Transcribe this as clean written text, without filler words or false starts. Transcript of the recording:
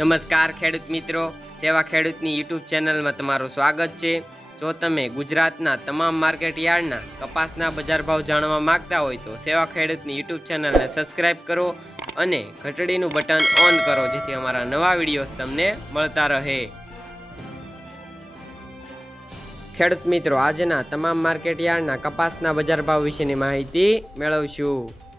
નમસ્કાર ખેડૂત મિત્રો, સેવા ખેડૂતની યુટ્યુબ ચેનલમાં તમારું સ્વાગત છે। જો તમે ગુજરાતના તમામ માર્કેટ યાર્ડના કપાસના બજાર ભાવ જાણવા માંગતા હોય તો સેવા ખેડૂતની યુટ્યુબ ચેનલને સબસ્ક્રાઇબ કરો અને ઘંટડીનું બટન ઓન કરો, જેથી અમારા નવા વિડીયોઝ તમને મળતા રહે। ખેડૂત મિત્રો, આજના તમામ માર્કેટ યાર્ડના કપાસના બજાર ભાવ વિશેની માહિતી મેળવશું।